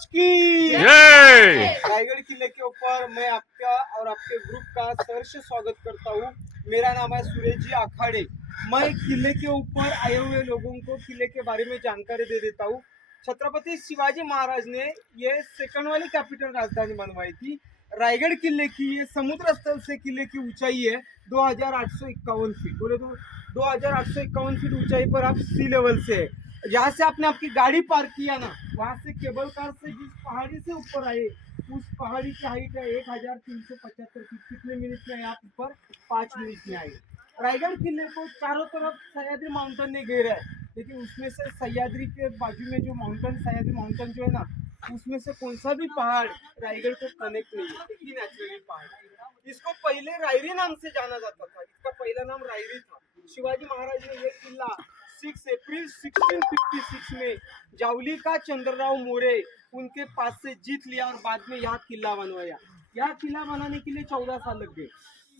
महाराज की जय। रायगढ़ किले के ऊपर मैं आपका और आपके ग्रुप का सहर्ष स्वागत करता हूँ। मेरा नाम है सुरेश जी आखाड़े। मैं किले के ऊपर आए हुए लोगों को किले के बारे में जानकारी दे देता हूँ। छत्रपति शिवाजी महाराज ने ये सेकंड वाली कैपिटल राजधानी बनवाई थी। रायगढ़ किले की ये समुद्र स्थल से किले की ऊंचाई है 2851 फीट। बोले तो 2851 फीट ऊंचाई पर आप सी लेवल से है। जहाँ से आपने आपकी गाड़ी पार्क किया ना, वहाँ से केबल कार से जिस पहाड़ी से ऊपर आए उस पहाड़ी की हाइट है 1375 फीट। कितने मिनट में आप ऊपर? 5 मिनट में आए। रायगढ़ किले को चारों तरफ सह्याद्री माउंटेन ने घेरा है, लेकिन उसमें से सह्याद्री के बाजू में जो माउंटेन सह्याद्री माउंटेन जो है ना, उसमें से कौन सा भी पहाड़ रायगढ़ को कनेक्ट नहीं है। एक ही नेचुरली पहाड़। इसको पहले रायरी नाम से जाना जाता था। इसका पहला नाम रायरी था। शिवाजी महाराज ने यह किला 6 अप्रैल 1656 में जावली का चंद्रराव मोरे उनके पास से जीत लिया और बाद में यहाँ किला बनवाया। यहाँ किला बनाने के लिए 14 साल लग गए।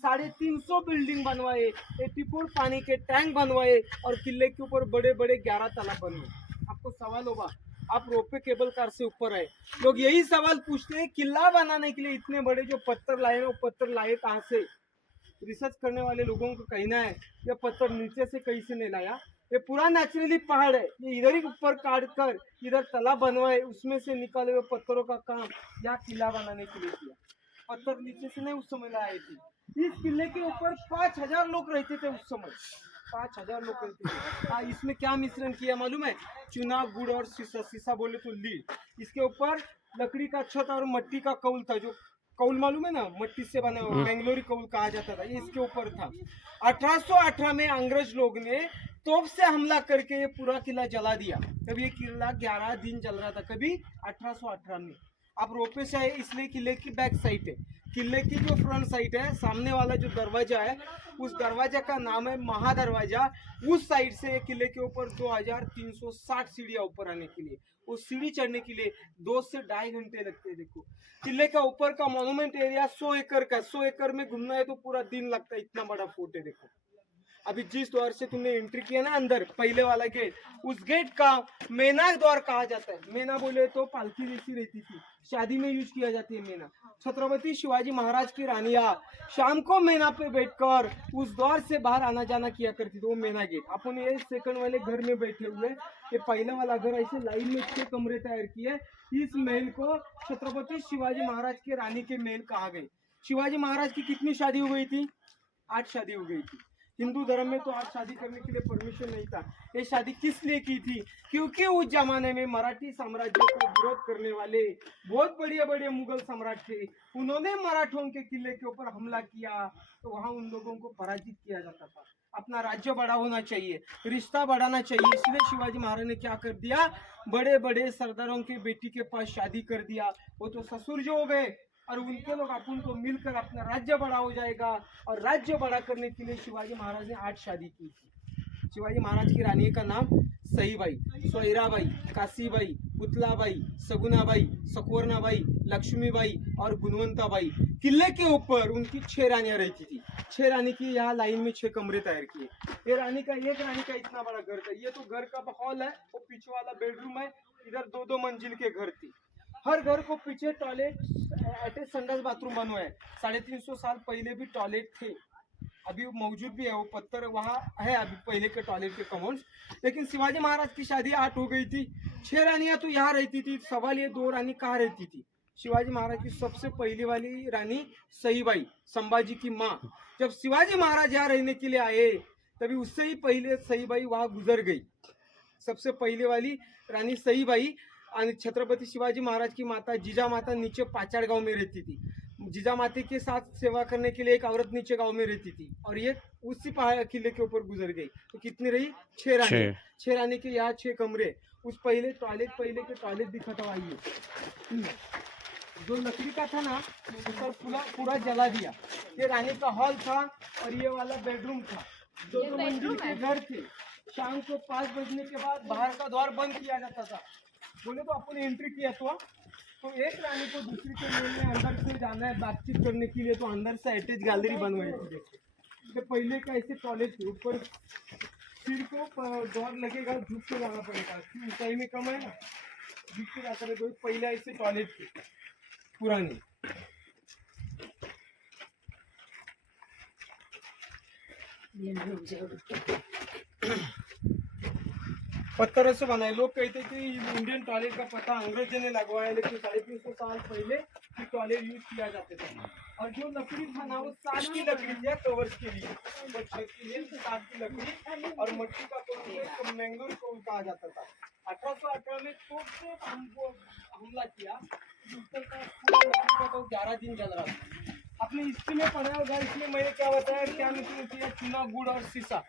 350 बिल्डिंग बनवाए, 84 पानी के टैंक बनवाए और किले के ऊपर बड़े बड़े 11 तालाब बनवाए। आपको सवाल होगा, आप रोपे केबल कार से ऊपर आए, लोग यही सवाल पूछते हैं किला बनाने के लिए इतने बड़े जो पत्थर लाए, वो पत्थर लाए कहाँ से? रिसर्च करने वाले लोगों को कहना है यह पत्थर नीचे से कहीं से नहीं लाया, ये पूरा नेचुरली पहाड़ है। ये इधर ही ऊपर काट कर इधर तालाब बनवाए, उसमें से निकाले हुए पत्थरों का काम यहाँ किला बनाने के लिए किया। पत्थर नीचे से नहीं उस समय लाए थे। इस किले के ऊपर 5000 लोग रहते थे उस समय। 5000 लोग रहते थे। इसमें क्या मिश्रण किया मालूम है? चूना, गुड़ और शीशा। शीशा बोले तो लीड। इसके ऊपर लकड़ी का छत और मट्टी का कौल था। जो कौल मालूम है ना, मट्टी से बना हुआ बेंगलोरी कौल कहा जाता था, ये इसके ऊपर था। 1818 में अंग्रेज लोग ने तोप से हमला करके ये पूरा किला जला दिया। तब ये किला 11 दिन जल रहा था। कभी? 1818 में। आप रोपे से आए इसलिए किले की बैक साइड है। किले की जो फ्रंट साइड है, सामने वाला जो दरवाजा है, उस दरवाजा का नाम है महादरवाजा। उस साइड से किले के ऊपर 2360 सीढ़ियां ऊपर आने के लिए। वो सीढ़ी चढ़ने के लिए 2 से 2.5 घंटे लगते हैं। देखो किले का ऊपर का मॉन्यूमेंट एरिया 100 एकड़ का। 100 एकड़ में घूमना है तो पूरा दिन लगता है। इतना बड़ा फोर्ट है। देखो अभी जिस द्वार से तुमने एंट्री किया ना अंदर, पहले वाला गेट, उस गेट का मेना द्वार कहा जाता है। मेना बोले तो पालकी जैसी रहती थी, शादी में यूज किया जाती है मेना। छत्रपति शिवाजी महाराज की रानियां शाम को मेना पे बैठकर उस द्वार से बाहर आना जाना किया करती थी। वो मेना गेट। अपन ये सेकंड वाले घर में बैठे हुए, ये पहला वाला घर ऐसे लाइन में 6 कमरे तैयार किए। इस महल को छत्रपति शिवाजी महाराज के रानी के महल कहा गए। शिवाजी महाराज की कितनी शादी हो गई थी? 8 शादी हो गई थी। हिंदू धर्म में तो आज शादी करने के लिए परमिशन नहीं था। ये शादी किस लिए की थी? क्योंकि उस जमाने में मराठी साम्राज्य को विरोध करने वाले बहुत बड़े बड़े मुगल सम्राट थे। उन्होंने मराठों के किले के ऊपर हमला किया तो वहां उन लोगों को पराजित किया जाता था। अपना राज्य बड़ा होना चाहिए, रिश्ता बढ़ाना चाहिए, इसलिए शिवाजी महाराज ने क्या कर दिया, बड़े बड़े सरदारों की बेटी के पास शादी कर दिया। वो तो ससुर जो हो गए और उनके लोग अपन को मिलकर अपना राज्य बड़ा हो जाएगा। और राज्य बड़ा करने के लिए शिवाजी महाराज ने 8 शादी की थी। शिवाजी महाराज की रानी का नाम सईबाई, सोयराबाई, काशीबाई, पुतलाबाई, सगुनाबाई, सकोरनाबाई, लक्ष्मीबाई और गुणवंताबाई। किले के ऊपर उनकी 6 रानियां रहती थी। 6 रानी की यहाँ लाइन में 6 कमरे तैयार किए। ये रानी का इतना बड़ा घर था। ये तो घर का हॉल है, वो पीछे वाला बेडरूम है। इधर 2-2 मंजिल के घर थी। हर घर को पीछे टॉयलेट, अटैच संडास बाथरूम बनवाए। 350 साल पहले भी टॉयलेट थे, अभी मौजूद भी है। वो पत्थर वहाँ है अभी पहले के टॉयलेट के कमोड्स। लेकिन शिवाजी महाराज की शादी 8 हो गई थी। 6 रानियां तो यहाँ रहती थी। सवाल ये 2 रानी कहाँ रहती थी? शिवाजी महाराज की सबसे पहली वाली रानी सईबाई, संभाजी की माँ। जब शिवाजी महाराज यहाँ रहने के लिए आए तभी उससे ही पहले सईबाई वहां गुजर गई। सबसे पहले वाली रानी सईबाई और छत्रपति शिवाजी महाराज की माता जीजा माता नीचे पाचाड़ गांव में रहती थी। जीजा माता के साथ सेवा करने के लिए एक औरत नीचे गांव में रहती थी और ये उसी पहाड़ किले के ऊपर गुजर गई। तो कितनी रही? 6 रानी। 6 रानी के यहाँ 6 कमरे। उस पहले के टॉयलेट दिखाता आइए, जो लकड़ी का था ना, उसका पूरा जला दिया। ये रानी का हॉल था और ये वाला बेडरूम था। 2 मंजिल के घर थे। शाम को 5 बजने के बाद बाहर का द्वार बंद किया जाता था। बोले तो अपन एंट्री किया तो एक रानी को दूसरी के महल में अंदर से जाना है बातचीत करने के लिए, तो अंदर से अटैच गैलरी बनवाई थी। तो पहले का ऐसे टॉयलेट थे, ऊपर सिर को द्वार लगेगा, झुक के जाना पड़ेगा, ऊंचाई में कम है ना। दिखते जाते रहे। पहले ऐसे टॉयलेट थे पुराने, पत्थरों से बनाए। लोग कहते थे इंडियन टॉयलेट का पता अंग्रेजों ने लगवाया, लेकिन 350 साल पहले ये टॉयलेट यूज किया जाते थे। और जो लकड़ी था ना वो साग की लकड़ी थी कवर्स के लिए, साग की लकड़ी और मट्टी का मैंगो को कहा जाता था। 1818 में तो हमको हमला किया, तो 11 दिन चल रहा था। अपने हिस्ट्री में पढ़ा होगा, इसमें मैंने क्या बताया, क्या नहीं किया, चूना गुड़ और शीशा।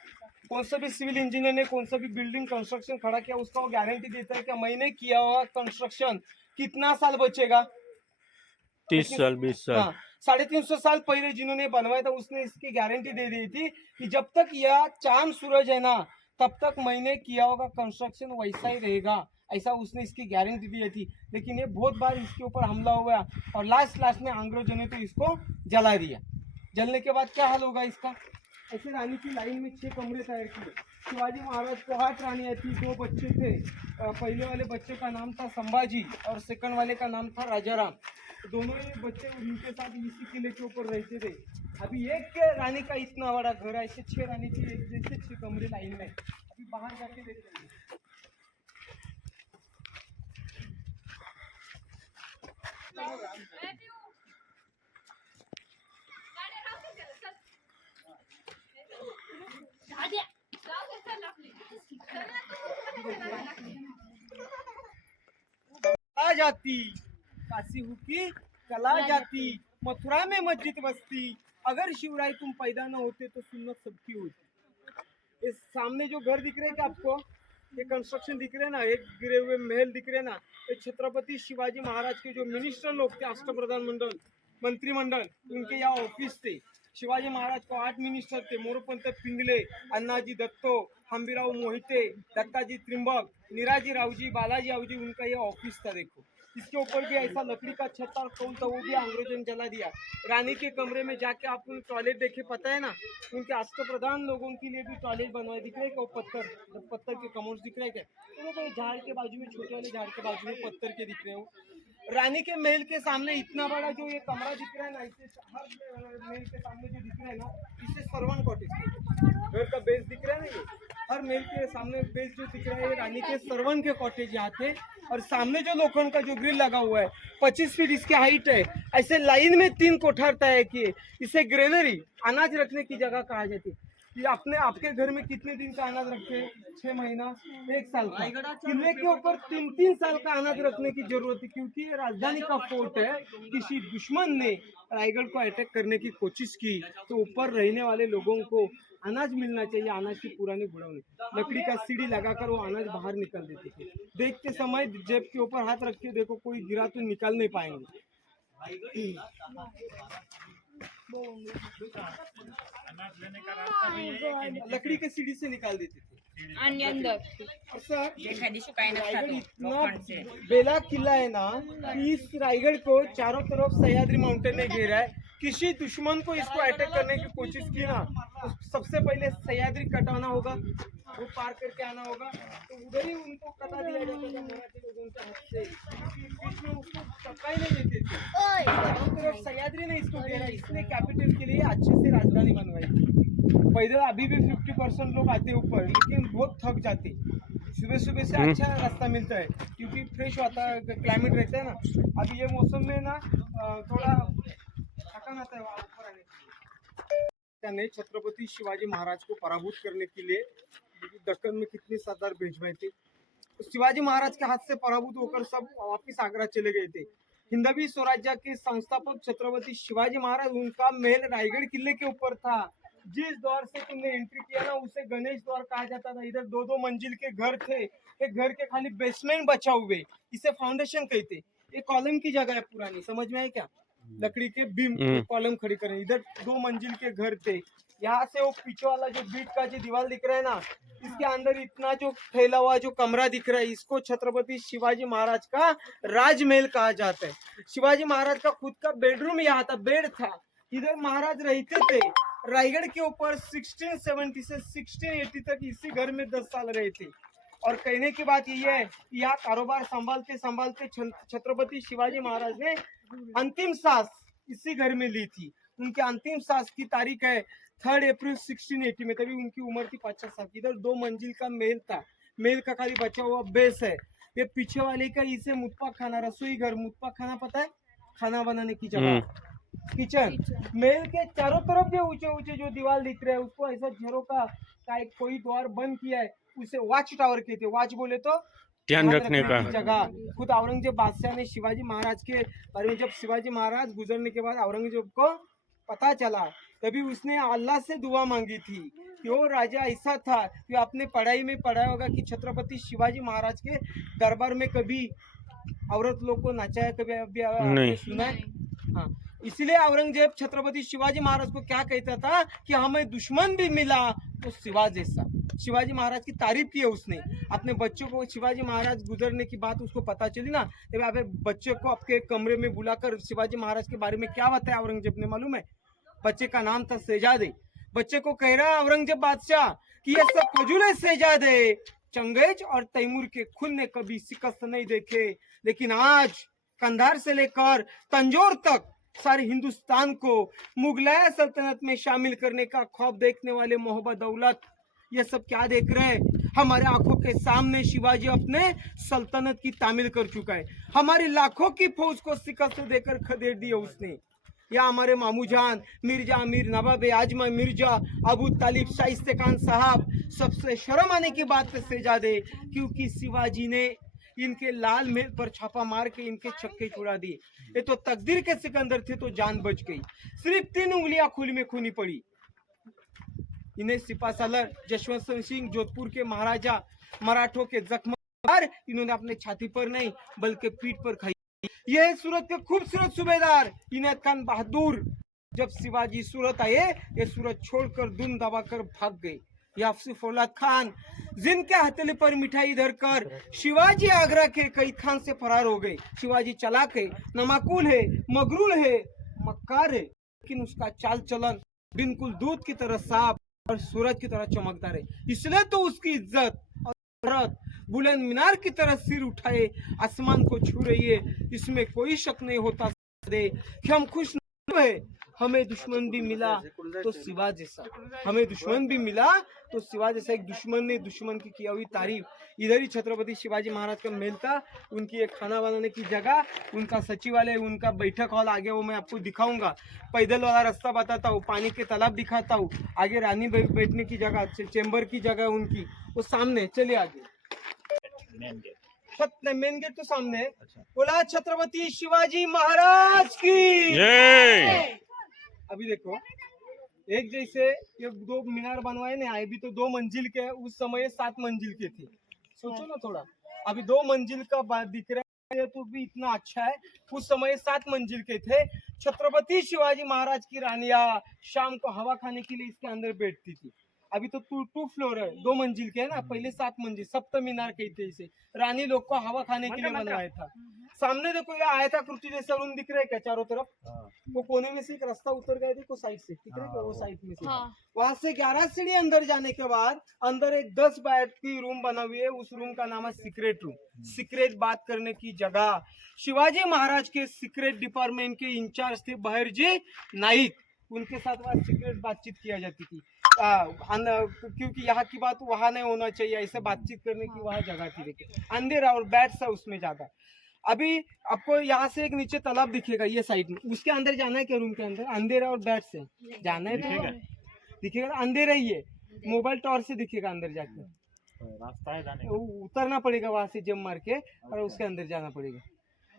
कौन सा भी सिविल इंजीनियर ने कौन सा भी बिल्डिंग कंस्ट्रक्शन खड़ा किया, उसका वो गारंटी देता है कि मैंने किया हुआ कंस्ट्रक्शन कितना साल बचेगा, 30 साल 20 साल। हाँ, 350 साल पहले जिन्होंने बनवाया था उसने इसकी गारंटी दे दी थी कि जब तक यह चांद सूरज है ना तब तक मैंने किया होगा कंस्ट्रक्शन वैसा ही रहेगा, ऐसा उसने इसकी गारंटी दी थी। लेकिन ये बहुत बार इसके ऊपर हमला हुआ और लास्ट में अंग्रेजों ने तो इसको जला दिया। जलने के बाद क्या हाल होगा इसका। ऐसे रानी की लाइन में 6 कमरे तैयार किए। शिवाजी महाराज को 8 रानियाँ थी, 2 बच्चे थे। पहले वाले बच्चे का नाम था संभाजी और सेकंड वाले का नाम था राजाराम। दोनों ही बच्चे उनके साथ इसी किले के ऊपर रहते थे। अभी एक रानी का इतना बड़ा घर है, ऐसे 6 रानी की जैसे 6 कमरे लाइन में। अभी बाहर जाके देखेंगे। कला जाती काशी हुकी कला जाती, मथुरा में मस्जिद बसती, अगर शिवराय तुम पैदा न होते तो सुन्नत सबकी होती। इस सामने जो घर दिख रहे हैं क्या आपको, ये कंस्ट्रक्शन दिख रहे हैं ना, एक गिरे हुए महल दिख रहे हैं ना, ये छत्रपति शिवाजी महाराज के जो मिनिस्टर लोग थे, अष्टप्रधान मंडल मंत्रिमंडल, उनके यहाँ ऑफिस थे। शिवाजी महाराज को 8 मिनिस्टर थे, मोरोपंत पिंगले, अन्नाजी दत्तो, हम्बीराव मोहिते, दत्ताजी त्रिंबक, निराजी रावजी, बालाजी रावजी, उनका यह ऑफिस था। देखो इसके ऊपर भी ऐसा लकड़ी का छत था, कौन था वो भी अंग्रेजों ने जला दिया। रानी के कमरे में जाके आप टॉयलेट देखे, पता है ना, उनके अष्टप्रधान लोगों के लिए भी टॉयलेट बनवाए। दिख रहे क्या पत्थर के कमोड्स दिख रहे क्या, तो झाड़ के बाजू में, छोटे वाले झाड़ के बाजू में पत्थर के दिख रहे हो। रानी के महल के सामने इतना बड़ा जो ये कमरा दिख रहा है ना, इसे हर महल के सामने जो दिख रहा है ना, इसे सर्वेंट कॉटेज, घर का बेस दिख रहा है ना, ये हर महल के सामने बेस जो दिख रहा है, रानी के सर्वेंट के कॉटेज यहाँ थे। और सामने जो लोखंड का जो ग्रिल लगा हुआ है 25 फीट इसकी हाइट है। ऐसे लाइन में 3 कोठार तय किए। इसे ग्रेनरी, अनाज रखने की जगह कहा जाती है। ये अपने आपके घर में कितने दिन का अनाज रखते हैं, 6 महीना, 1 साल का। किले के ऊपर 3-3 साल का अनाज रखने की जरूरत है, क्योंकि ये राजधानी का फोर्ट है। किसी दुश्मन ने रायगढ़ को अटैक करने की कोशिश की तो ऊपर रहने वाले लोगों को अनाज मिलना चाहिए, अनाज की पुरानी गुड़ावनी, लकड़ी का सीढ़ी लगाकर वो अनाज बाहर निकल देते थे। देखते समय जेब के ऊपर हाथ रख के देखो, कोई गिरा तो निकाल नहीं पाएंगे। लकड़ी के सीढ़ी से निकाल देते थे। रायगढ़ इतना बेला किला है ना, इस रायगढ़ को चारों तरफ सह्याद्री माउंटेन ने घेरा है। किसी दुश्मन को इसको अटैक करने की कोशिश की ना, तो सबसे पहले सह्याद्री कटाना होगा, वो पार करके आना होगा, तो उधर ही उनको कटा दिया जाता था मराठी लोगों के हाथ से। बीच में उसको टक्का ही नहीं देते थे। चारों तरफ सह्याद्री ने इसको घेरा, इसने कैपिटल के लिए अच्छे से राजधानी बनवाई। पैदल अभी भी 50% लोग आते ऊपर, लेकिन बहुत थक जाते। सुबह सुबह से अच्छा रास्ता मिलता है, क्योंकि फ्रेश होता है, क्लाइमेट रहता है ना। अभी ये मौसम में ना थोड़ा थकान आता है ऊपर आने के लिए। त्याने छत्रपति शिवाजी महाराज को पराभूत करने के लिए दक्कन में कितने सरदार भिजवाए थे। तो शिवाजी महाराज के हाथ से पराभूत होकर सब वापिस आगरा चले गए थे। हिंदवी स्वराज्य के संस्थापक छत्रपति शिवाजी महाराज, उनका महल रायगढ़ किले के ऊपर था। जिस द्वार से तुमने एंट्री किया ना, उसे गणेश द्वार कहा जाता था। इधर 2-2 मंजिल के घर थे, एक घर के खाली बेसमेंट बचा हुए, इसे फाउंडेशन कहते। ये कॉलम की जगह है पुरानी, समझ में आए क्या, लकड़ी के बीम कॉलम खड़ी करें। इधर 2 मंजिल के घर थे। यहाँ से वो पीछे वाला जो बीट का जो दीवार दिख रहा है ना, इसके अंदर इतना जो फैला हुआ जो कमरा दिख रहा है, इसको छत्रपति शिवाजी महाराज का राजमहल कहा जाता है। शिवाजी महाराज का खुद का बेडरूम यहाँ था, बेड था, इधर महाराज रहते थे। रायगढ़ के ऊपर 1670 से 1680 तक इसी घर में 10 साल रहे थे। और कहने की बात यही है कि यह कारोबार संभालते संभालते छत्रपति शिवाजी महाराज ने अंतिम सांस इसी घर में ली थी। उनके अंतिम सांस की तारीख है 3 अप्रैल 1680 में, तभी उनकी उम्र थी 50 साल की। इधर 2 मंजिल का महल था, महल का खाली बचा हुआ बेस है। ये पीछे वाले का इसे मुतपा खाना, रसोई घर, मुतपा खाना पता है, खाना बनाने की जगह, किचन। महल के चारों तरफ जो ऊंचे ऊंचे जो दीवार दिख रहे हैं उसको ऐसा झरोका का एक कोई द्वार बंद किया है, उसे वॉच टावर कहते हैं। वॉच बोले तो ध्यान रखने का की जगह। खुद औरंगजेब बादशाह ने शिवाजी महाराज के बारे में, जब शिवाजी महाराज गुजरने के बाद औरंगजेब को पता चला, तभी उसने अल्लाह से दुआ मांगी थी कि वो राजा ऐसा था कि आपने पढ़ाई में पढ़ा होगा कि छत्रपति शिवाजी महाराज के दरबार में कभी औरत लोग को नचाया, कभी अभी आपने सुना है? हाँ, इसलिए औरंगजेब छत्रपति शिवाजी महाराज को क्या कहता था कि हमें दुश्मन भी मिला तो शिवा जैसा। शिवाजी महाराज की तारीफ की है उसने। अपने बच्चों को शिवाजी महाराज गुजरने की बात उसको पता चली ना, तब आप बच्चे को आपके कमरे में बुलाकर शिवाजी महाराज के बारे में क्या बताया औरंगजेब ने मालूम है? बच्चे का नाम था शहजादे। बच्चे को कह रहा औरंगजेब बादशाह कि ये सब फजूल है शहजादे, चंगेज और तैमूर के खून ने कभी शिकस्त नहीं देखे, लेकिन आज कंधार से लेकर तंजौर तक सारे हिंदुस्तान को मुगलाय सल्तनत में शामिल करने का ख्वाब देखने वाले मोहब्बत दौलत, ये सब क्या देख रहे हैं? हमारे आंखों के सामने शिवाजी अपने सल्तनत की तामील कर चुका है। हमारी लाखों की फौज को शिकस्त देकर खदेड़ दिया उसने। या हमारे मामू जान मिर्जा अमीर नवाब आजमा मिर्जा अबू तालिब शाइस्ते खान साहब, सबसे शर्म आने की बात है शहजादे, क्योंकि शिवाजी ने इनके लाल महल पर छापा मार के इनके छक्के छुड़ा दिए। ये तो तकदीर के सिकंदर थे तो जान बच गई। सिर्फ 3 उंगलियां खून में खूनी पड़ी। इन्हें सिपा सालर जशवंत सिंह जोधपुर के महाराजा मराठों के जख्म इन्होंने अपने छाती पर नहीं बल्कि पीठ पर खाई। यह है सूरत के खूबसूरत सूबेदार इनायत खान बहादुर। जब शिवाजी सूरत आए, ये सूरत छोड़कर धुन दबाकर भाग गए। याफसी फौलाद खान जिनके हथेली पर मिठाई धरकर शिवाजी आगरा के कैद खान से फरार हो गए। शिवाजी चालाक है, नमाकुल है, मगरूर है, मक्कार है, लेकिन उसका चाल चलन बिल्कुल दूध की तरह साफ और सूरज की तरह चमकदार है। इसलिए तो उसकी इज्जत और बुलंद मीनार की तरह सिर उठाए आसमान को छू रही है। इसमें कोई शक नहीं होता कि हम खुश है। हमें दुश्मन भी मिला तो शिवा जैसा, हमें दुश्मन भी मिला तो शिवा जैसा। एक दुश्मन ने दुश्मन की किया हुई तारीफ। इधर ही छत्रपति शिवाजी महाराज का महल था, उनकी एक खाना बनाने की जगह, उनका सचिवालय, उनका बैठक हॉल आगे वो मैं आपको दिखाऊंगा। पैदल वाला रास्ता बताता हूँ, पानी के तालाब दिखाता हूँ, आगे रानी बैठने की जगह, चेंबर की जगह उनकी वो सामने। चलिए आगे, मेन गेट तो सामने है। बोला छत्रपति शिवाजी महाराज की जय। अभी देखो, एक जैसे ये 2 मीनार बनवाए ना, अभी तो 2 मंजिल के, उस समय 7 मंजिल के थे। सोचो ना थोड़ा, अभी 2 मंजिल का दिख रहा है तो भी इतना अच्छा है। उस समय 7 मंजिल के थे। छत्रपति शिवाजी महाराज की रानियां शाम को हवा खाने के लिए इसके अंदर बैठती थी। अभी तो 2 फ्लोर है, 2 मंजिल के है ना, पहले 7 मंजिल, सप्त मीनार कहते इसे। रानी लोग को हवा खाने के लिए बनवाया था। सामने देखो ये आयताकृति जैसा रूम दिख रहा है क्या चारों तरफ? वो कोने में से एक रास्ता उतर गए थे, को साइड से दिख रहा है क्या? वो साइड में से वहां से 11 सीढ़ी अंदर जाने के बाद अंदर एक 10 बेड की रूम बना हुई है। उस रूम का नाम है सीक्रेट रूम, सीक्रेट बात करने की जगह। शिवाजी महाराज के सीक्रेट डिपार्टमेंट के इंचार्ज थे बहरजी नाइक, उनके साथ वहाँ सीक्रेट बातचीत किया जाती थी। क्योंकि यहाँ की बात वहाँ नहीं होना चाहिए, ऐसे बातचीत करने की वहाँ जगह थी। देखिए अंधेरा और बैठ सा उसमें ज्यादा। अभी आपको यहाँ से एक नीचे तालाब दिखेगा ये साइड में, उसके अंदर जाना है क्या? रूम के अंदर अंधेरा और बैठ से जाना है तो दिखेगा, अंधेरा ही है। मोबाइल टॉर्च से दिखेगा अंदर जाके, रास्ता है जाने उतरना पड़ेगा वहां से जम मार के और उसके अंदर जाना पड़ेगा।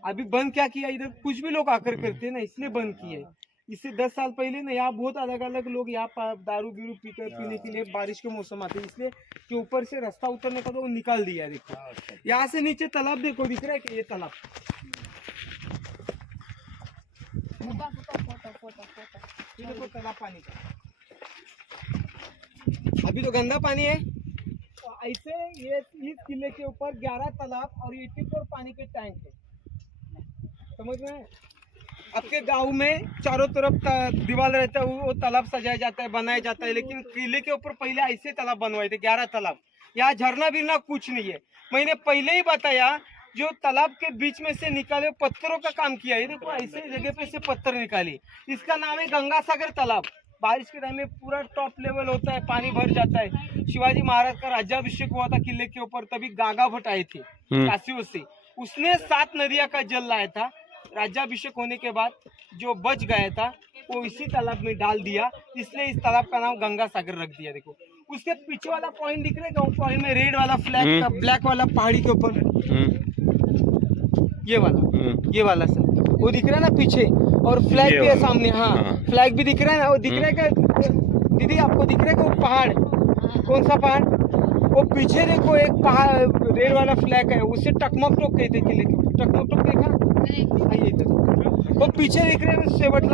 अभी बंद क्या किया, इधर कुछ भी लोग आकर करते हैं ना, इसलिए बंद किया है। इससे 10 साल पहले ना यहाँ बहुत अलग अलग लोग यहाँ दारू बीरू पीने के लिए बारिश के मौसम आते हैं, इसलिए कि ऊपर से रास्ता उतरने का तो वो निकाल दिया। देखो यहाँ से नीचे तालाब देखो, दिख रहा है कि ये तालाब, ये देखो तालाब पानी का। अभी तो गंदा पानी है। तो ऐसे ये इस किले के ऊपर 11 तालाब और 84 पानी के टैंक है, समझ में? आपके गांव में चारों तरफ दीवार रहता है, वो तालाब सजाया जाता है, बनाया जाता है, लेकिन किले के ऊपर पहले ऐसे तालाब बनवाए थे 11 तालाब। यहाँ झरना बिरना कुछ नहीं है। मैंने पहले ही बताया, जो तालाब के बीच में से निकाले पत्थरों का काम किया है। देखो ऐसे जगह पे से पत्थर निकाले, इसका नाम है गंगा सागर तालाब। बारिश के टाइम में पूरा टॉप लेवल होता है, पानी भर जाता है। शिवाजी महाराज का राज्याभिषेक हुआ था किले के ऊपर, तभी गागा भट्ट आए थे काशियों से, उसने 7 नदियां का जल लाया था। राज्याभिषेक होने के बाद जो बच गया था वो इसी तालाब में डाल दिया, इसलिए इस तालाब का नाम गंगा सागर रख दिया। देखो उसके पीछे वाला पॉइंट दिख रहा है, पॉइंट में रेड वाला फ्लैग का ब्लैक वाला पहाड़ी के ऊपर, ये वाला सर वो दिख रहा है ना पीछे, और फ्लैग भी है सामने। हाँ फ्लैग भी दिख रहा है ना, वो दिख रहा है क्या दीदी, आपको दिख रहा है क्या वो पहाड़? कौन सा पहाड़? वो पीछे देखो एक पहाड़ रेड वाला फ्लैग है, उससे टकमक टोक कहते किले के। टकमक टोक देखा? आइए इधर, वो पीछे दिख रहे हैं सेवट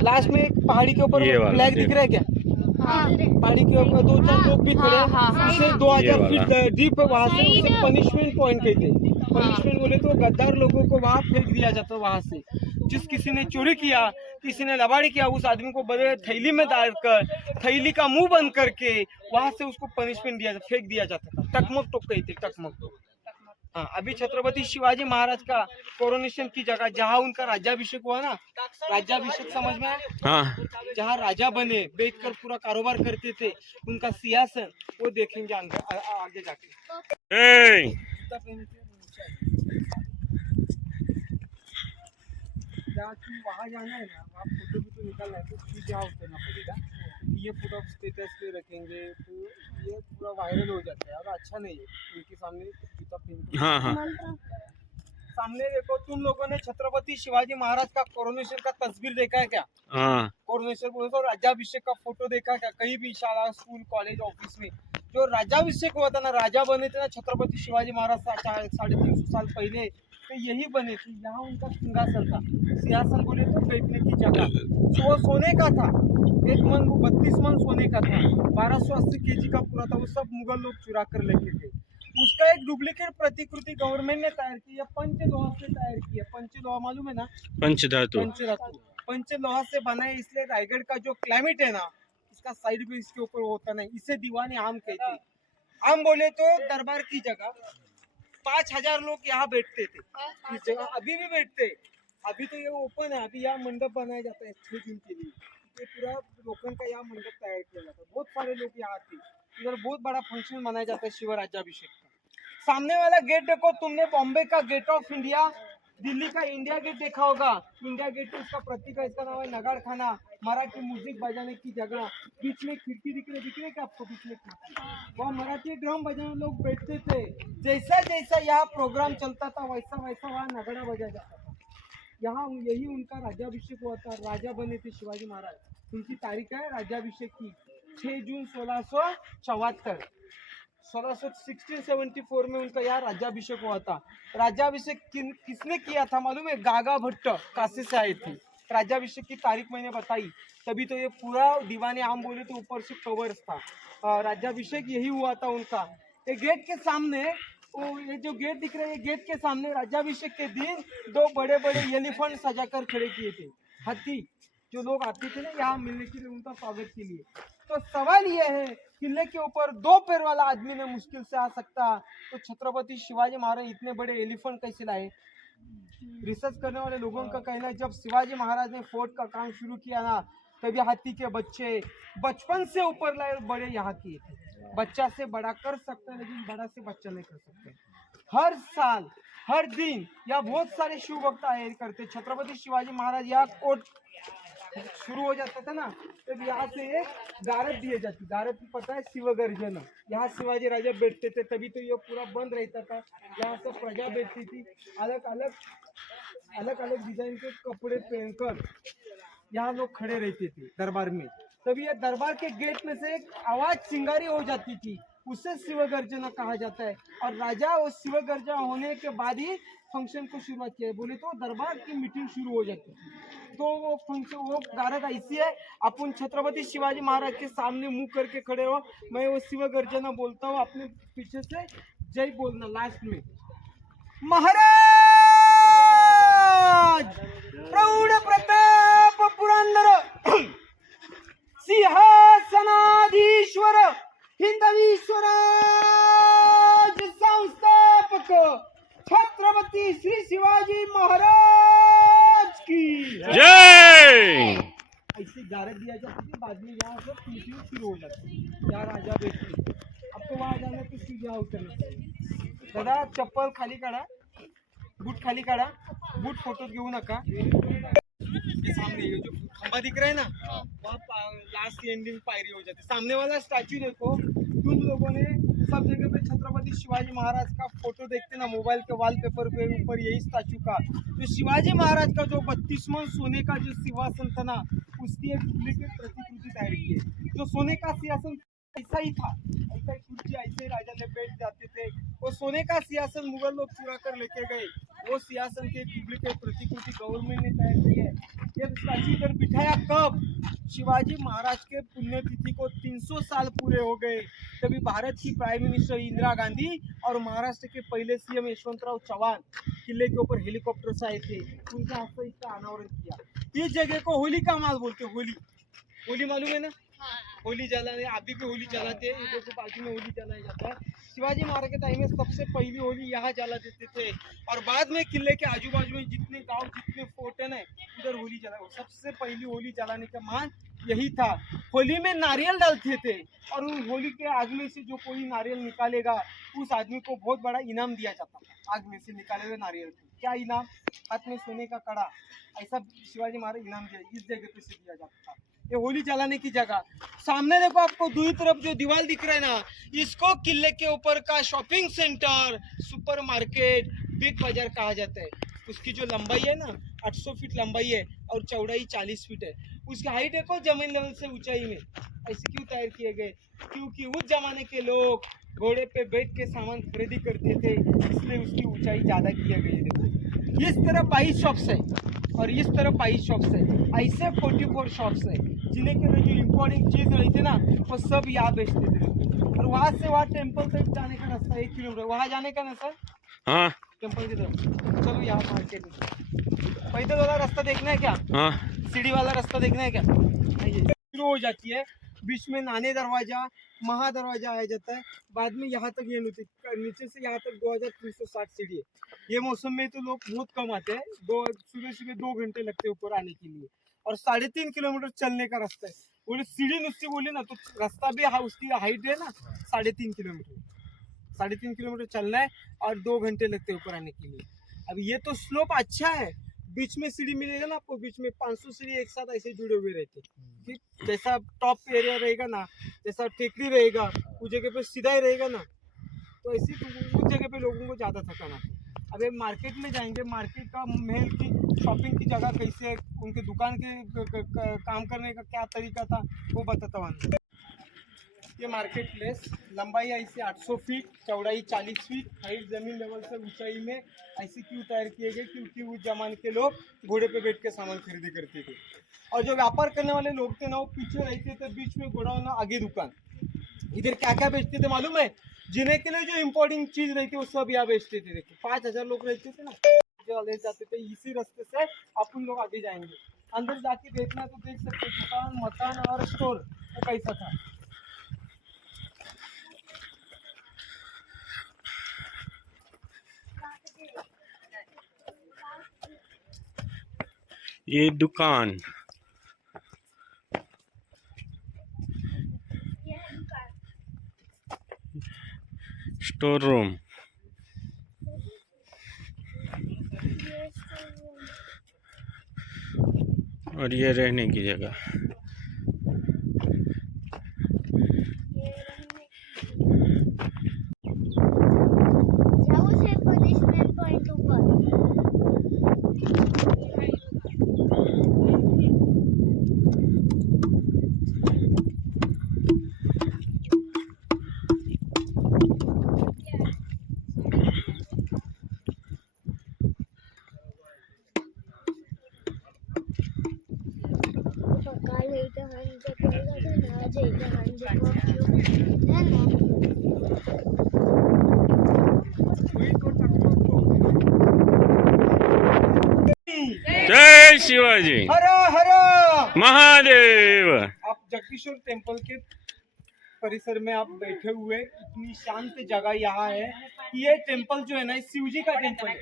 लास्ट में एक पहाड़ी के ऊपर फ्लैग दिख रहा है क्या? पहाड़ी के ऊपर 2-4 लोग भी खड़े हैं, उसे 2000 फीट डीप है, वहाँ से उसे पनिशमेंट पॉइंट कहते हैं। पनिशमेंट बोले तो गद्दार लोगों को वहाँ फेंक दिया जाता है। वहाँ से जिस किसी ने चोरी किया, किसी ने लबाड़ी किया, उस आदमी को बड़े थैली में डालकर, थैली का मुंह बंद करके वहाँ से उसको पनिशमेंट दिया, फेंक दिया जाता था। टकमक टोक कहते, टकमक टोक। हाँ, अभी छत्रपति शिवाजी महाराज का कोरोनेशन की जगह जहाँ उनका राज्याभिषेक हुआ ना, राज्याभिषेक समझ में आया? हाँ, जहाँ राजा बने, बैठकर पूरा कारोबार करते थे, उनका सिंहासन, वो देखेंगे आगे जाके। वहाँ जाना है ना, वहाँ फोटो निकालना है, तो क्या होना पड़ेगा। ये फोटो स्टेटस पे रखेंगे तो ये पूरा वायरल हो जाता है, और अच्छा नहीं है उनके सामने जूता पहन। हाँ, सामने देखो, तुम लोगों ने छत्रपति शिवाजी महाराज का कोरोनेशन का तस्वीर देखा है क्या? हाँ, कोरोनेशन बोले तो राज्याभिषेक का फोटो देखा क्या? कहीं भी शाला, स्कूल, कॉलेज, ऑफिस में जो राज्याभिषेक हुआ था ना, राजा बने थे ना छत्रपति शिवाजी महाराज 350 साल पहले, तो यही बने थे। यहाँ उनका सिंहासन था, सिंहासन बोले तो बैठने की जगह, वो सोने का था। 1 मन 32 मन सोने का था, 1280 kg का पूरा था। वो सब मुगल लोग चुरा कर लेके थे। उसका एक डुप्लीकेट प्रतिकृति गवर्नमेंट ने तैयार की है, पंचलोहा से तैयार की है। पंचलोहा मालूम है ना? पंचधातु। पंचलोहा से बना है, इसलिए रायगढ़ का जो क्लाइमेट है ना, इसका साइड भी इसके ऊपर होता नहीं, इसे दीवाने आम कहते हैं। आम बोले तो दरबार की जगह 5000 लोग यहाँ बैठते थे, इस जगह अभी भी बैठते। अभी तो ये ओपन है, अभी यहाँ मंडप बनाया जाता है 6 दिन के लिए। ये पूरा लोखंड का यहाँ मंडप तैयार किया जाता है, बहुत सारे लोग यहाँ आते हैं। इधर बहुत बड़ा फंक्शन मनाया जाता है शिवराज्याभिषेक का। सामने वाला गेट देखो, तुमने बॉम्बे का गेट ऑफ इंडिया, दिल्ली का इंडिया गेट देखा होगा। इंडिया गेट तो इसका प्रतीक है, इसका नाम है नगाड़ खाना, मराठी म्यूजिक बजाने की जगह। बीच में खिड़की दिख रही है क्या आपको? बीच में खिड़की, वहाँ मराठी ड्रम बजाने लोग बैठते थे। जैसा जैसा यहाँ प्रोग्राम चलता था, वैसा वैसा वहाँ नगाड़ा बजाया जाता था। यहाँ यही उनका राज्याभिषेक हुआ था, राजा बने थे शिवाजी महाराज। उनकी तारीख है राज्याभिषेक की 6 जून 1674। 1674 में उनका यहाँ राज्याभिषेक हुआ था। राज्याभिषेक किसने किया था मालूम है? गागा भट्ट काशी से आए थे। राज्याभिषेक की तारीख मैंने बताई, तभी तो ये पूरा दीवाने आम बोले तो ऊपर से कवर्स था। राज्याभिषेक यही हुआ था उनका। ये गेट के सामने, ये जो गेट दिख रहा है, ये गेट के सामने राज्याभिषेक के दिन 2 बड़े बड़े एलिफेंट सजाकर खड़े किए थे, हाथी। जो लोग आते थे ना यहाँ मिलने के लिए, उनका स्वागत के लिए। तो सवाल ये है, किले के ऊपर 2 पैर वाला आदमी ने मुश्किल से आ सकता, तो छत्रपति शिवाजी महाराज इतने बड़े एलिफेंट कैसे लाए? रिसर्च करने वाले लोगों का कहना है, जब शिवाजी महाराज ने फोर्ट का काम शुरू किया ना, तभी हाथी के बच्चे बचपन से ऊपर लाए, बड़े यहाँ किए थे। बच्चा से बड़ा कर सकते हैं, लेकिन बड़ा से बच्चा नहीं कर सकते। हर साल, हर दिन यहाँ बहुत सारे शिव भक्त आया करते। छत्रपति शिवाजी महाराज यहाँ कोर्ट शुरू हो जाता था ना, तब यहाँ से एक गारद दिए जाती। गारद पता है? शिवगर्जन। यहाँ शिवाजी राजा बैठते थे, तभी तो ये पूरा बंद रहता था। यहाँ से प्रजा बैठती थी, अलग अलग डिजाइन के कपड़े पहनकर यहाँ लोग खड़े रहते थे दरबार में। तभी ये दरबार के गेट में से एक आवाज चिंगारी हो जाती थी, उसे शिवगर्जना कहा जाता है। और राजा और शिवगर्जना होने के बाद ही फंक्शन को शुरुआत किया है। बोले तो दरबार की मीटिंग शुरू हो जाती है। तो वो फंक्शन, वो गारद ऐसी है, अपन छत्रपति शिवाजी महाराज के सामने मुंह करके खड़े हो, मैं वो शिवगर्जना बोलता हूँ, अपने पीछे से जय बोलना लास्ट में। महाराज प्रौढ़ प्रताप पुरंदर सिंहासनाधीश्वर हिंदवीश्वर शिवाजी महाराज की जय। ऐसे गारत दिया जाता है, बाद में यहाँ से तुलसी शुरू हो जाती है। यहाँ राजा बैठते, अब तो वहाँ जाना तो सीधे यहाँ उतरना चाहिए। दादा चप्पल खाली काढा, बूट खाली काढा, बूट फोटो घेऊ नका। ये सामने ये जो खंबा दिख रहा है ना, वहाँ लास्ट एंडिंग पायरी हो जाती है। सामने वाला स्टैचू देखो, तुम लोगों ने सब जगह पे छत्रपति शिवाजी महाराज का फोटो देखते ना मोबाइल के वॉलपेपर पे ऊपर, यही स्टैचू का जो शिवाजी महाराज का जो 32 मन सोने का जो सिंहासन था ना, उसकी एक डुप्लीकेट प्रतिकृति तैयार की है। जो सोने का सिंहासन ऐसा ही था, ऐसा ही कुर्सी, ऐसे ही राजा ने बैठ जाते थे। वो सोने का सिंहासन मुगल लोग चुरा कर लेके गए, वो सिंहासन की डुप्लीकेट प्रतिकृति गवर्नमेंट ने तैयार की है। ये स्टैचू इधर बिठाया कब? शिवाजी महाराज के पुण्यतिथि को 300 साल पूरे हो गए, तभी भारत की प्राइम मिनिस्टर इंदिरा गांधी और महाराष्ट्र के पहले सीएम यशवंतराव चौहान किले के ऊपर हेलीकॉप्टर से आए थे, उनके हाथ से इसका अनावरण किया। इस जगह को होली का माल बोलते, होली। होली मालूम है ना, होली जलाने, अभी भी होली जलाते हैं, इधर के बाजू में होली जलाया जाता है। शिवाजी महाराज के टाइम में सबसे पहली होली यहाँ जला देते थे, और बाद में किले के आजू बाजू में जितने गांव, जितने फोर्ट है ना, उधर होली जला। सबसे पहली होली जलाने का मान यही था। होली में नारियल डालते थे, और उस होली के आग में से जो कोई नारियल निकालेगा उस आदमी को बहुत बड़ा इनाम दिया जाता था। आग में से निकाले हुए नारियल को क्या इनाम? हाथ में सोने का कड़ा, ऐसा शिवाजी महाराज इनाम दिया, इस जगह पे से दिया जाता था। ये होली जलाने की जगह। सामने देखो, आपको दूसरी तरफ जो दीवार दिख रहा है ना, इसको किले के ऊपर का shopping centre, super market, big बाजार कहा जाता है। उसकी जो लंबाई है ना, 800 फीट लंबाई है और चौड़ाई 40 फीट है। उसकी हाइट देखो जमीन लेवल से ऊंचाई में। ऐसे क्यों तैयार किए गए? क्योंकि उस जमाने के लोग घोड़े पे बैठ के सामान खरीदी करते थे, इसलिए उसकी ऊंचाई ज्यादा किया गई। देखो इस तरफ 22 शॉप्स है और इस तरफ 22 शॉप्स है, ऐसे 44 शॉप्स है, जिन्हें के लिए जो इम्पोर्टेंट चीज रही थी ना, वो सब यहाँ बेचते थे। और वहाँ से वहाँ टेम्पल तक जाने का रास्ता 1 किलोमीटर, वहाँ जाने का ना सर, हाँ टेम्पल की तरफ। चलो यहाँ मार्केट में पैदल वाला रास्ता देखना है क्या? हाँ सीढ़ी वाला रास्ता देखना है क्या? नहीं, शुरू हो जाती है, बीच में नाने दरवाजा, महा दरवाजा आया जाता है, बाद में यहाँ तक ये नीचे से यहाँ तक 2360 सीढ़ी है। ये मौसम में तो लोग बहुत कम आते हैं, सुबह सुबह 2 घंटे लगते हैं ऊपर आने के लिए, और 3.5 किलोमीटर चलने का रास्ता है। बोले सीढ़ी नुस्ती बोले ना, तो रास्ता भी उसकी हाइट है ना 3.5 किलोमीटर, 3.5 किलोमीटर चलना है और 2 घंटे लगते हैं ऊपर आने के लिए। अब ये तो स्लोप अच्छा है, बीच में सीढ़ी मिलेगा ना आपको, बीच में 500 सीढ़ी एक साथ ऐसे जुड़े हुए रहते। ठीक, जैसा टॉप एरिया रहेगा ना, जैसा टेकरी रहेगा, उस जगह पे सीधा ही रहेगा ना, तो ऐसे उस जगह पे लोगों को ज़्यादा थकाना है। अब ये मार्केट में जाएंगे, मार्केट का महल की शॉपिंग की जगह कैसे, उनके दुकान के काम करने का क्या तरीका था, वो बताता हूँ। ये मार्केट प्लेस, लंबाई ऐसे 800 फीट, चौड़ाई 40 फीट, हाइट जमीन लेवल से ऊंचाई में, ऐसे क्यों तैयार किए गए? क्योंकि उस जमाने के लोग घोड़े पे बैठ के सामान खरीदी करते थे, और जो व्यापार करने वाले लोग थे ना, वो पीछे रहते थे, बीच में गोडाउन, आगे दुकान। इधर क्या क्या बेचते थे मालूम है? जिन्हें के लिए जो इम्पोर्टेंट चीज रहती है वो सब यहाँ बेचते थे। देखो 5000 लोग रहते थे ना, जो ले जाते थे। इसी रास्ते से अपन लोग आगे जाएंगे, अंदर जाके देखना तो देख सकते, दुकान, मकान और स्टोर वो कैसा था। ये दुकान, स्टोर रूम, और ये रहने की जगह। जय शिवाजी हर हर महादेव। आप जगदीश्वर टेम्पल के परिसर में आप बैठे हुए, इतनी शांत जगह यहाँ है कि ये टेम्पल जो है ना, ये शिव जी का टेम्पल है।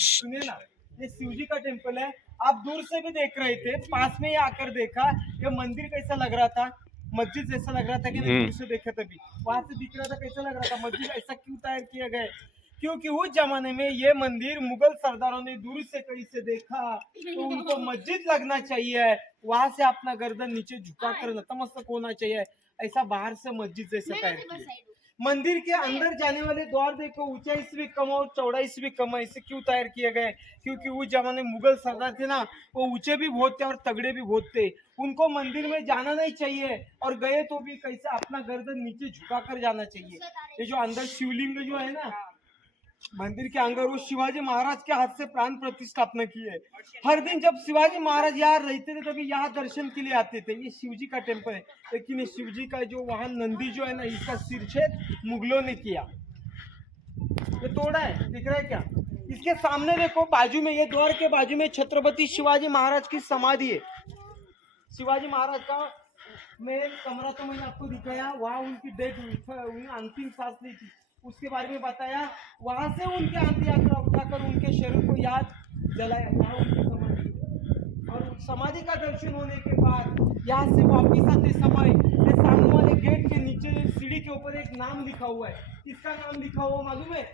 सुनिए ना, ये शिव जी का टेम्पल है। आप दूर से भी देख रहे थे, पास में ही आकर देखा, ये मंदिर कैसा लग रहा था, मस्जिद जैसा लग रहा था कि नहीं? दूर से देखे तभी वहां से दिख रहा था, कैसा लग रहा था मस्जिद। ऐसा क्यों तैयार किया गया है? क्योंकि उस जमाने में ये मंदिर मुगल सरदारों ने दूर से कहीं से देखा तो उनको मस्जिद लगना चाहिए, वहां से अपना गर्दन नीचे झुका कर नतमस्तक होना चाहिए, ऐसा बाहर से मस्जिद जैसा तैयार किया। मंदिर के अंदर जाने वाले द्वार देखो, ऊंचाई से भी कम और चौड़ाई से भी कम है। इसे क्यों तैयार किया गया है? क्योंकि उस जमाने में मुगल सरदार थे ना, वो ऊंचे भी बहुत थे और तगड़े भी बहुत थे। उनको मंदिर में जाना नहीं चाहिए, और गए तो भी कैसे अपना गर्दन नीचे झुका कर जाना चाहिए। ये जो अंदर शिवलिंग जो है ना मंदिर के अंदर, वो शिवाजी महाराज के हाथ से प्राण प्रतिष्ठापना की है। हर दिन जब शिवाजी महाराज यहाँ रहते थे तभी यहाँ दर्शन के लिए आते थे। ये शिवजी का टेम्पल है, लेकिन ये शिवजी का जो वहां नंदी जो है ना, इसका सिरछेद मुगलों ने किया, ये तोड़ा है, दिख रहा है क्या? इसके सामने देखो, बाजू में, ये द्वार के बाजू में छत्रपति शिवाजी महाराज की समाधि है। शिवाजी महाराज का मैं कमरा तो मैंने आपको दिखाया, वहाँ उनकी डेथ हुई, उन्हें अंतिम सांस ली थी, उसके बारे में बताया। वहां से उनके अंत यात्रा उठाकर उनके शरीर को याद जलाया, वहाँ उनकी समाधि। और समाधि का दर्शन होने के बाद यहाँ से वापिस आते समय ये सामने वाले गेट के नीचे सीढ़ी के ऊपर एक नाम लिखा हुआ है। किसका नाम लिखा हुआ मालूम है?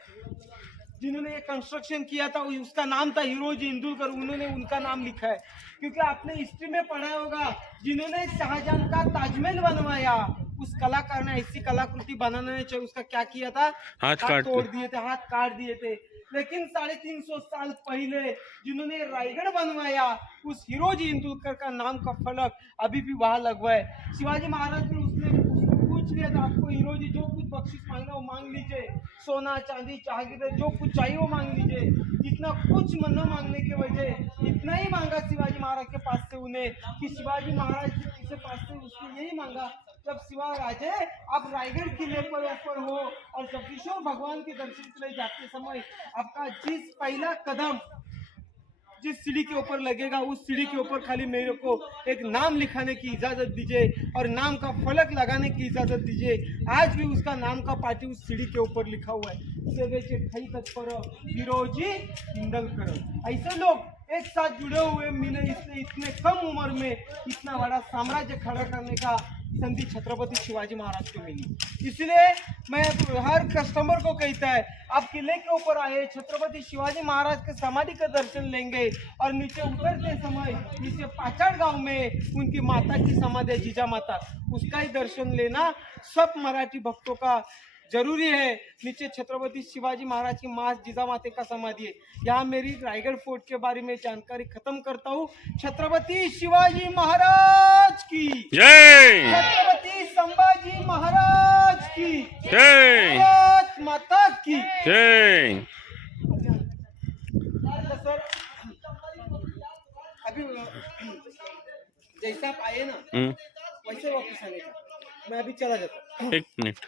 जिन्होंने ये कंस्ट्रक्शन किया था उसका नाम था हिरोजी इंदुलकर, उन्होंने उनका नाम लिखा है। क्योंकि आपने हिस्ट्री में पढ़ा होगा, जिन्होंने शाहजहां का ताजमहल बनवाया, उस कलाकार ने ऐसी कलाकृति बनाना नहीं चाहिए, उसका क्या किया था? हाथ तोड़ दिए थे, हाथ काट दिए थे। लेकिन 350 साल पहले जिन्होंने रायगढ़ बनवाया, उस हिरोजी इंदुलकर का नाम का फलक अभी भी वहां लगवा है। शिवाजी महाराज ने उसको पूछ लिया था, आपको हिरोजी जो कुछ बख्शिश मांगना वो मांग लीजिए, सोना चांदी चाहिए, जो कुछ चाहिए वो मांग लीजिए। इतना कुछ न मांगने के वजह इतना ही मांगा शिवाजी महाराज के पास से उन्हें, कि शिवाजी महाराज के पास से उसने यही मांगा, जब शिवराजे आप रायगढ़ किले पर ऊपर हो और जगदीश्वर भगवान के दर्शन के लिए जाते समय आपका जिस पहला कदम जिस सीढ़ी के ऊपर लगेगा, उस सीढ़ी के ऊपर खाली मेरे को एक नाम लिखाने की इजाजत दीजिए और नाम का फलक लगाने की इजाजत दीजिए। आज भी उसका नाम का पार्टी उस सीढ़ी के ऊपर लिखा हुआ है, सेवेचे खई तत्पर हिरोजी इंदलकर। ऐसे लोग एक साथ जुड़े हुए मिले, इसलिए इतने कम उम्र में इतना बड़ा साम्राज्य खड़ा करने का संधि छत्रपति शिवाजी महाराज को मिली। इसलिए मैं हर कस्टमर को कहता है, आप किले के ऊपर आए, छत्रपति शिवाजी महाराज के समाधि का दर्शन लेंगे और नीचे उतरते समय नीचे पाचाड़ गांव में उनकी माता की समाधि है, जीजा माता, उसका ही दर्शन लेना सब मराठी भक्तों का जरूरी है। नीचे छत्रपति शिवाजी महाराज की मां जीजा माता का समाधि है। यहाँ मेरी रायगढ़ फोर्ट के बारे में जानकारी खत्म करता हूँ। छत्रपति शिवाजी महाराज की जय, छत्रपति संभाजी महाराज की जय, भारत माता की जय। सर अभी जैसे आप आए ना वैसे वापस आने का, मैं अभी चला जाता हूँ। 1 मिनट।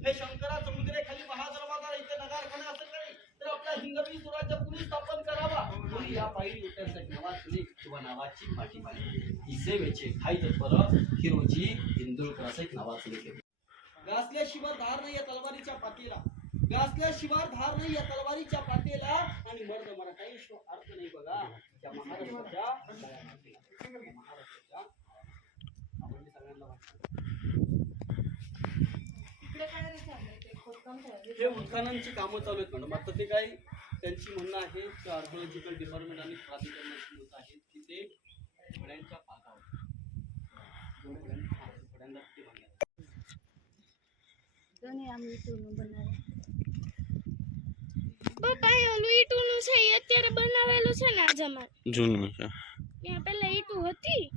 हे शंकरा समुद्रेखाली महादरबार इथे नगारखाना असेल का नाही, तर आपला हिंदवी स्वराज्य कुणी स्थापन करावा? कोणी या पायी उतरसाठी नावाची किंवा नावाची माठी मारली ही सेवेचे खाई तत्पर हिरोजी इंदुलकर एक नावाचे लेखे. घासल्याशिवाय धार नाही या तलवारीच्या पातेला, घासल्याशिवाय धार नाही या तलवारीच्या पातेला, आणि मर्द मला काही अर्थ नाही बघा त्या महाराष्ट्राच्या आपण सगळ्यांना हे उत्खननची कामं चालू आहेत मॅडम. आता ते काय त्यांची म्हणणं आहे की आर्किओलॉजिकल डिपार्टमेंट आणि प्राधिकरणाची मत आहे की ते घोड्यांच्या पाकावर घोड्यांना ते बनणार. પપ્પા ઓલું ઈટુનું છે એ અત્યારે બનાવેલું છે ને આજ અમારે જૂનું છે. यहाँ पे लाइट होती।